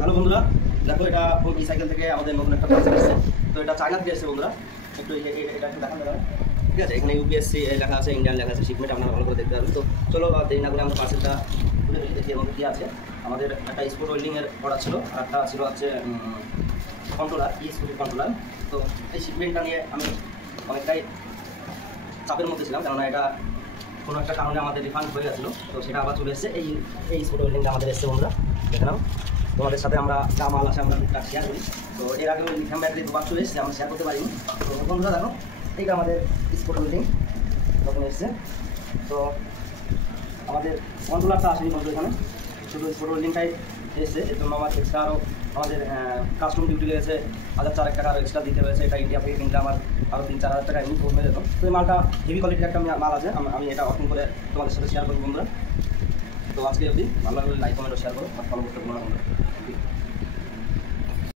Hello বন্ধুরা, দেখো এটা ই সাইকেল থেকে আমাদের নতুন একটা পার্সেল এসেছে। তো এটা চায়না থেকে এসেছে বন্ধুরা, একটু এটা একটু দেখান দাদা। ঠিক আছে, এখানে ইউপিএসসি লেখা আছে, ইন্ডিয়ান লেখা আছে, শিপমেন্ট আপনারা ভালো করে দেখতে পাবেন। তো চলো দেরি না করে আমরা পার্সেলটা খুলে দেখি এর মধ্যে কী আছে। আমাদের একটা স্পোর্ট ওয়েল্ডিংয়ের অর্ডার ছিল, আর একটা ছিল হচ্ছে কন্ট্রোলার, স্কুটির কন্ট্রোলার। তো এই শিপমেন্টটা নিয়ে আমি অনেকটাই চাপের মধ্যে ছিলাম, কেননা এটা কোনো একটা কারণে আমাদের রিফান্ড হয়ে গেছিলো। তো সেটা আবার চলে এসেছে, এই স্পোর্ট ওয়েল্ডিংটা আমাদের এসেছে বন্ধুরা। দেখে নাও, তোমাদের সাথে আমরা যা মাল আসে আমরা টুকটাক শেয়ার করি। তো এর আগে ওই লিথিয়াম ব্যাটারি দুবার চলে এসেছে, আমরা শেয়ার করতে পারিনি। তো বন্ধুরা দেখো, এইটা আমাদের স্পোর্ট ওয়েল্ডিং তখন এসেছে। তো আমাদের কন্ট্রোলারটা আসেনি বন্ধু, এখানে শুধু স্পোর্ট ওয়েল্ডিংটাই এসেছে। এর জন্য আমার এক্সট্রা আমাদের কাস্টম ডিউটি লেগেছে 1004 টাকা এক্সট্রা দিতে হয়েছে। এটা ইন্ডিয়া থেকে কিনলে আমার আরও 3-4 হাজার টাকা এমনি কমে যেত। তো এই মালটা হেভি কোয়ালিটির একটা মাল আছে, আমি এটা ওপেন করে তোমাদের সাথে শেয়ার করবো বন্ধুরা। তো আজকে অবধি ভালো লাগলে লাইক কমেন্ট শেয়ার করো আর ফলো করতে ভুলো না বন্ধুরা।